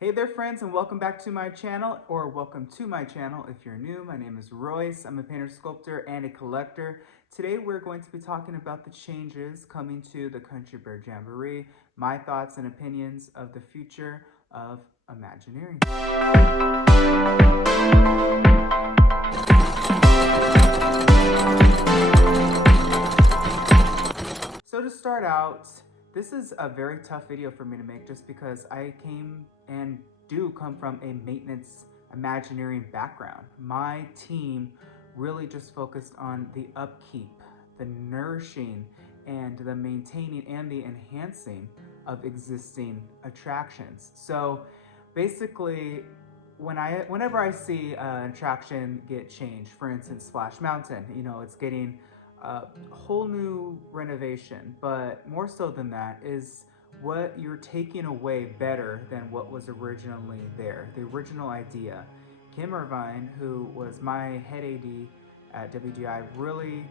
Hey there friends, and welcome back to my channel, or welcome to my channel if you're new. My name is Royce. I'm a painter, sculptor, and a collector. Today we're going to be talking about the changes coming to the Country Bear Jamboree, my thoughts and opinions of the future of Imagineering. So to start out, this is a very tough video for me to make just because I do come from a maintenance Imagineering background. My team really just focused on the upkeep, the nourishing, and the maintaining and the enhancing of existing attractions. So basically, whenever I see an attraction get changed, for instance, Splash Mountain, it's getting a whole new renovation, but more so than that is what you're taking away better than what was originally there, the original idea. Kim Irvine, who was my head AD at WGI, really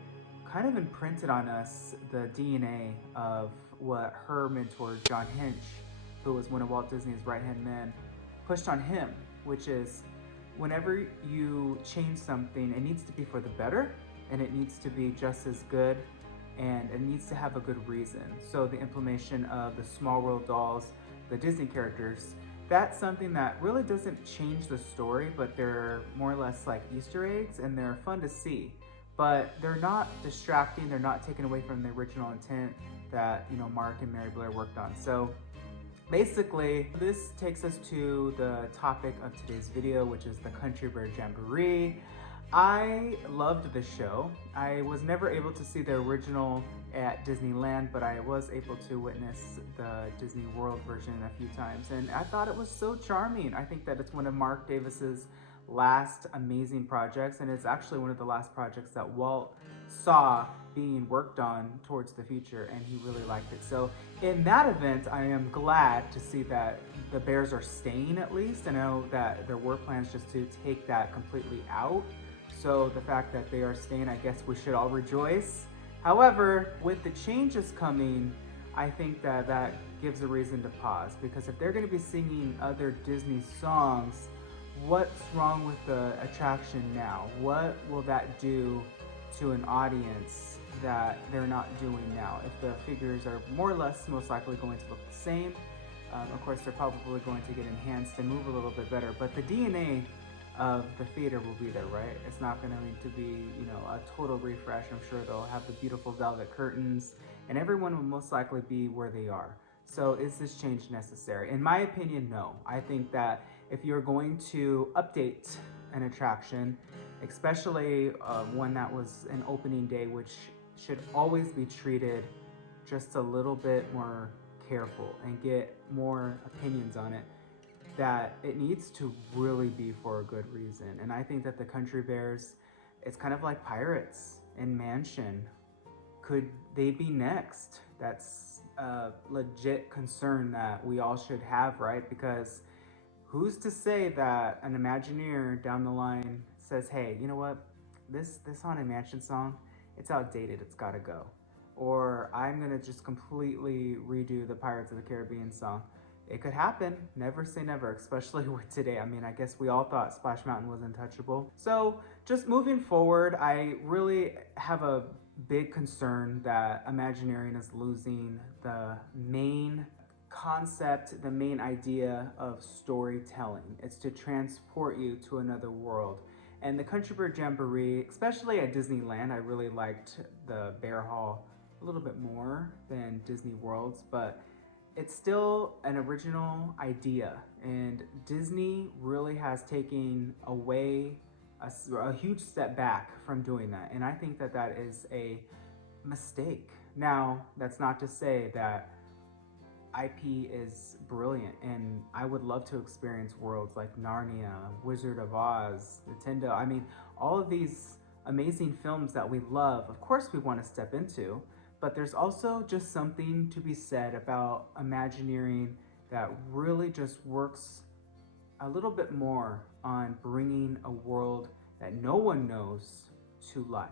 kind of imprinted on us the DNA of what her mentor, John Hinch, who was one of Walt Disney's right-hand men, pushed on him, which is whenever you change something, it needs to be for the better, and it needs to be just as good, and it needs to have a good reason. So the implementation of the Small World dolls, the Disney characters, that's something that really doesn't change the story, but they're more or less like Easter eggs, and they're fun to see. But they're not distracting, they're not taken away from the original intent that Mark and Mary Blair worked on. So basically, this takes us to the topic of today's video, which is the Country Bear Jamboree. I loved the show. I was never able to see the original at Disneyland, but I was able to witness the Disney World version a few times, and I thought it was so charming. I think that it's one of Mark Davis's last amazing projects, and it's actually one of the last projects that Walt saw being worked on towards the future, and he really liked it. So in that event, I am glad to see that the Bears are staying at least. I know that there were plans just to take that completely out. So the fact that they are staying, I guess we should all rejoice. However, with the changes coming, I think that gives a reason to pause, because if they're going to be singing other Disney songs, what's wrong with the attraction now? What will that do to an audience that they're not doing now? If the figures are more or less most likely going to look the same, of course they're probably going to get enhanced and move a little bit better, but the DNA of the theater will be there, right? It's not going to be, a total refresh. I'm sure they'll have the beautiful velvet curtains, and everyone will most likely be where they are. So is this change necessary? In my opinion, no. I think that if you're going to update an attraction, especially one that was an opening day, which should always be treated just a little bit more careful and get more opinions on it, that it needs to really be for a good reason. And I think that the Country Bears, it's kind of like Pirates and Mansion. Could they be next? That's a legit concern that we all should have, right? Because who's to say that an Imagineer down the line says, hey, you know what? This Haunted Mansion song, it's outdated, it's gotta go. Or I'm gonna just completely redo the Pirates of the Caribbean song. It could happen, never say never, especially with today. I mean, I guess we all thought Splash Mountain was untouchable. So just moving forward, I really have a big concern that Imagineering is losing the main concept, the main idea of storytelling. It's to transport you to another world. And the Country Bear Jamboree, especially at Disneyland, I really liked the Bear Hall a little bit more than Disney World's, but it's still an original idea, and Disney really has taken away a huge step back from doing that, and I think that that is a mistake. Now, that's not to say that IP is brilliant, and I would love to experience worlds like Narnia, Wizard of Oz, Nintendo. I mean, all of these amazing films that we love, of course we want to step into. But there's also just something to be said about Imagineering that really just works a little bit more on bringing a world that no one knows to life.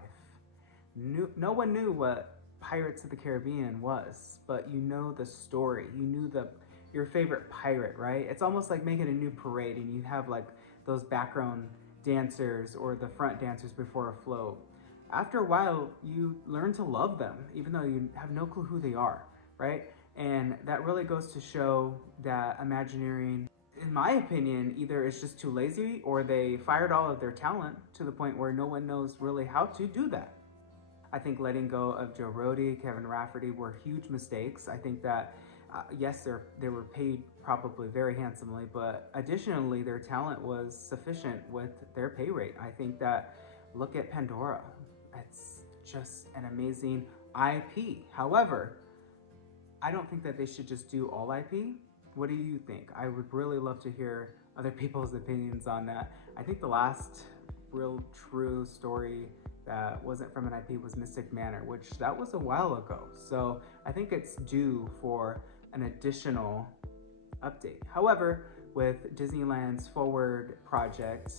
No one knew what Pirates of the Caribbean was, but you know the story. You your favorite pirate, right? It's almost like making a new parade and you have like those background dancers or the front dancers before a float. After a while, you learn to love them, even though you have no clue who they are, right? And that really goes to show that Imagineering, in my opinion, either is just too lazy or they fired all of their talent to the point where no one knows really how to do that. I think letting go of Joe Rohde, Kevin Rafferty were huge mistakes. I think that, yes, they were paid probably very handsomely, but additionally, their talent was sufficient with their pay rate. I think that, look at Pandora. It's just an amazing IP. However, I don't think that they should just do all IP. What do you think? I would really love to hear other people's opinions on that. I think the last real true story that wasn't from an IP was Mystic Manor, which that was a while ago. So I think it's due for an additional update. However, with Disneyland's Forward project,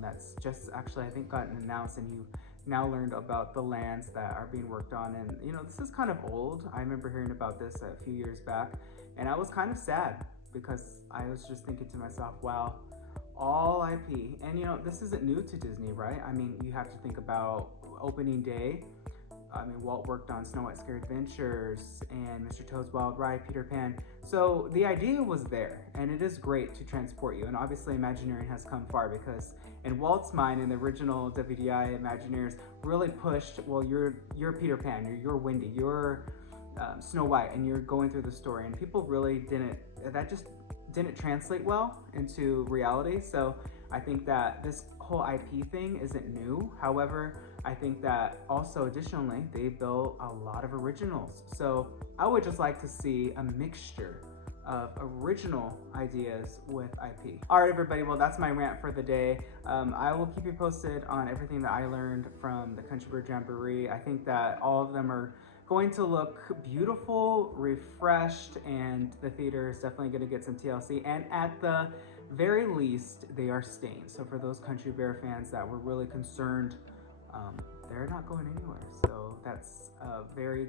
that's just actually, I think, gotten announced, and you now learned about the lands that are being worked on. And you know, this is kind of old. I remember hearing about this a few years back, and I was kind of sad because I was just thinking to myself, wow, all IP. And you know, this isn't new to Disney, right? I mean, you have to think about opening day. I mean, Walt worked on Snow White Scary Adventures and Mr. Toad's Wild Ride, Peter Pan. So the idea was there, and it is great to transport you. And obviously Imagineering has come far, because in Walt's mind, in the original WDI Imagineers, really pushed, well, you're Peter Pan, you're Wendy, you're Snow White, and you're going through the story. And people really that just didn't translate well into reality. So I think that this whole IP thing isn't new. However, I think that also additionally, they built a lot of originals. So I would just like to see a mixture of original ideas with IP. All right, everybody, well, that's my rant for the day. I will keep you posted on everything that I learned from the Country Bear Jamboree. I think that all of them are going to look beautiful, refreshed, and the theater is definitely going to get some TLC. And at the very least, they are staying. So for those Country Bear fans that were really concerned, they're not going anywhere. So that's a very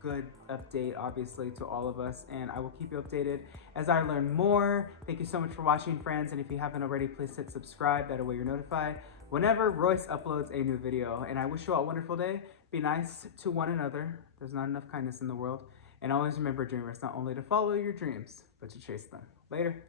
good update, obviously, to all of us, and I will keep you updated as I learn more. Thank you so much for watching, friends, and if you haven't already, please hit subscribe. That way you're notified whenever Royce uploads a new video. And I wish you all a wonderful day. Be nice to one another. There's not enough kindness in the world. And always remember, dreamers, not only to follow your dreams, but to chase them. Later.